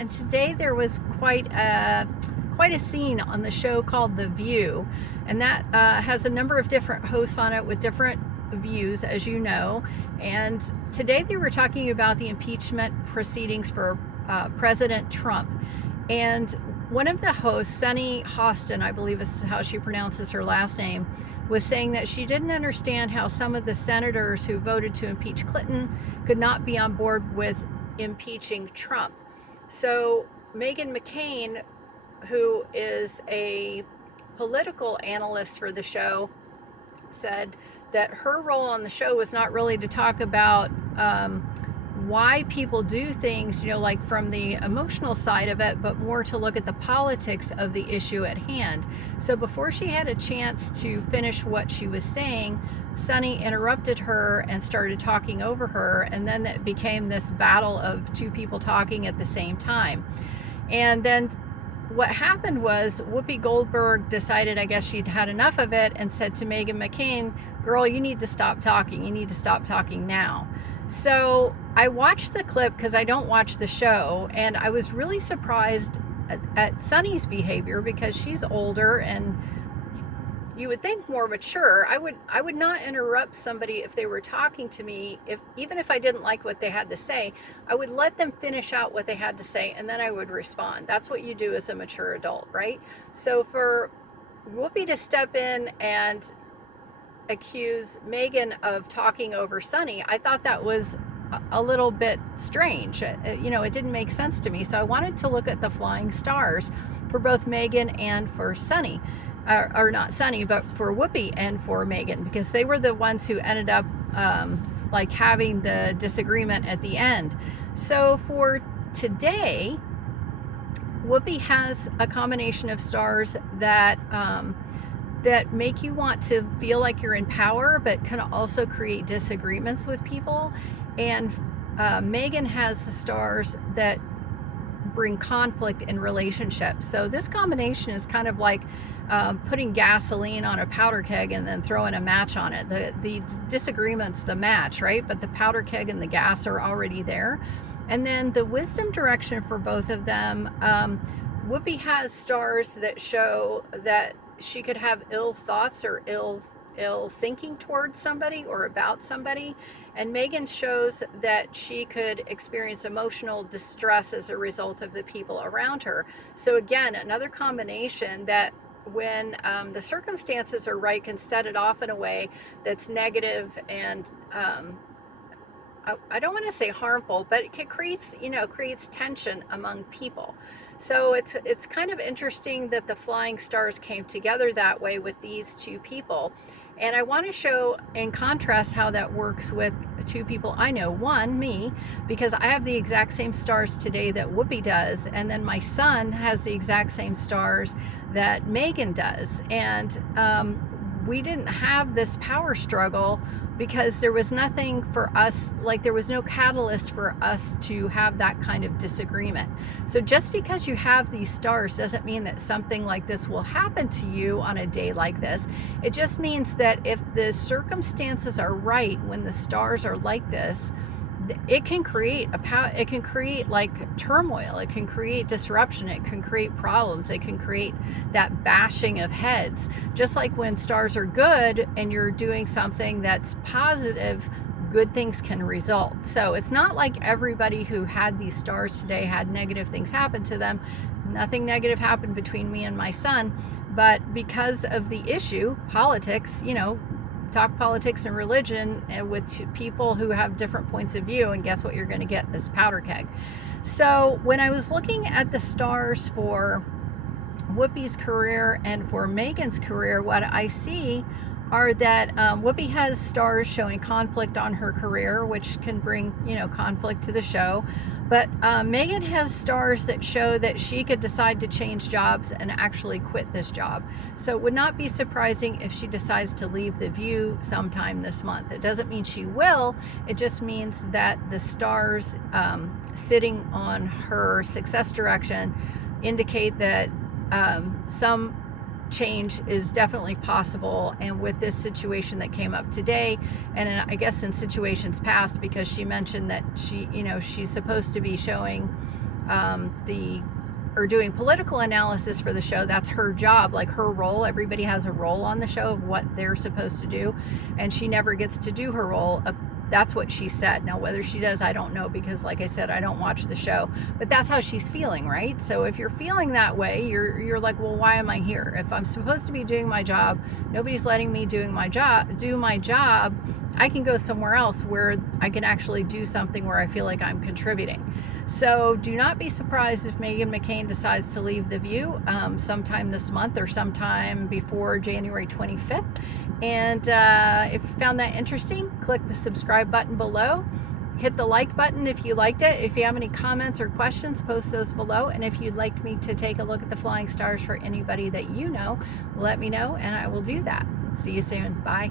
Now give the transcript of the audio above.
and today there was quite a scene on the show called The View, and that has a number of different hosts on it with different views, as you know. And today they were talking about the impeachment proceedings for President Trump. And one of the hosts, Sunny Hostin, I believe is how she pronounces her last name, was saying that she didn't understand how some of the senators who voted to impeach Clinton could not be on board with impeaching Trump. So Meghan McCain, who is a political analyst for the show, said that her role on the show was not really to talk about why people do things, like from the emotional side of it, but more to look at the politics of the issue at hand. So before she had a chance to finish what she was saying, Sunny interrupted her and started talking over her, and then it became this battle of two people talking at the same time. And then what happened was Whoopi Goldberg decided, I guess she'd had enough of it, and said to Meghan McCain, "Girl, you need to stop talking. You need to stop talking now." So I watched the clip because I don't watch the show, and I was really surprised at Sunny's behavior, because she's older and you would think more mature. I would not interrupt somebody if they were talking to me, even if I didn't like what they had to say. I would let them finish out what they had to say, and then I would respond. That's what you do as a mature adult, right? So for Whoopi to step in and accuse Meghan of talking over Sunny, I thought that was a little bit strange. It didn't make sense to me. So I wanted to look at the flying stars for both Meghan and for Sunny. Or not Sunny, but for Whoopi and for Meghan, because they were the ones who ended up having the disagreement at the end. So for today, Whoopi has a combination of stars that make you want to feel like you're in power, but can also create disagreements with people. And Meghan has the stars that bring conflict in relationships. So this combination is kind of like putting gasoline on a powder keg and then throwing a match on it. The disagreement's the match, right? But the powder keg and the gas are already there. And then the wisdom direction for both of them, Whoopi has stars that show that she could have ill thoughts or ill thinking towards somebody or about somebody, and Meghan shows that she could experience emotional distress as a result of the people around her. So again, another combination that when the circumstances are right, can set it off in a way that's negative and I don't want to say harmful, but it creates tension among people. So it's kind of interesting that the flying stars came together that way with these two people. And I want to show in contrast how that works with two people I know. One, me, because I have the exact same stars today that Whoopi does, and then my son has the exact same stars that Meghan does. And we didn't have this power struggle because there was nothing for us, there was no catalyst for us to have that kind of disagreement. So just because you have these stars doesn't mean that something like this will happen to you on a day like this. It just means that if the circumstances are right when the stars are like this, it can create turmoil, it can create disruption, it can create problems, it can create that bashing of heads. Just like when stars are good and you're doing something that's positive, good things can result. So it's not like everybody who had these stars today had negative things happen to them. Nothing negative happened between me and my son, but because of the issue, politics, talk politics and religion with people who have different points of view, and guess what you're going to get? This powder keg. So when I was looking at the stars for Whoopi's career and for Meghan's career, what I see are that Whoopi has stars showing conflict on her career, which can bring conflict to the show. But Meghan has stars that show that she could decide to change jobs and actually quit this job. So it would not be surprising if she decides to leave The View sometime this month. It doesn't mean she will. It just means that the stars sitting on her success direction indicate that some change is definitely possible. And with this situation that came up today, and I guess in situations past, because she mentioned that she's supposed to be showing or doing political analysis for the show. That's her job, like her role. Everybody has a role on the show of what they're supposed to do, and she never gets to do her role. That's what she said. Now, whether she does, I don't know, because like I said, I don't watch the show, but that's how she's feeling, right? So if you're feeling that way, you're like, well, why am I here? If I'm supposed to be doing my job, nobody's letting me do my job, I can go somewhere else where I can actually do something where I feel like I'm contributing. So do not be surprised if Meghan McCain decides to leave The View sometime this month or sometime before January 25th. And if you found that interesting, click the subscribe button below. Hit the like button if you liked it. If you have any comments or questions, post those below. And if you'd like me to take a look at the flying stars for anybody that you know, let me know and I will do that. See you soon. Bye.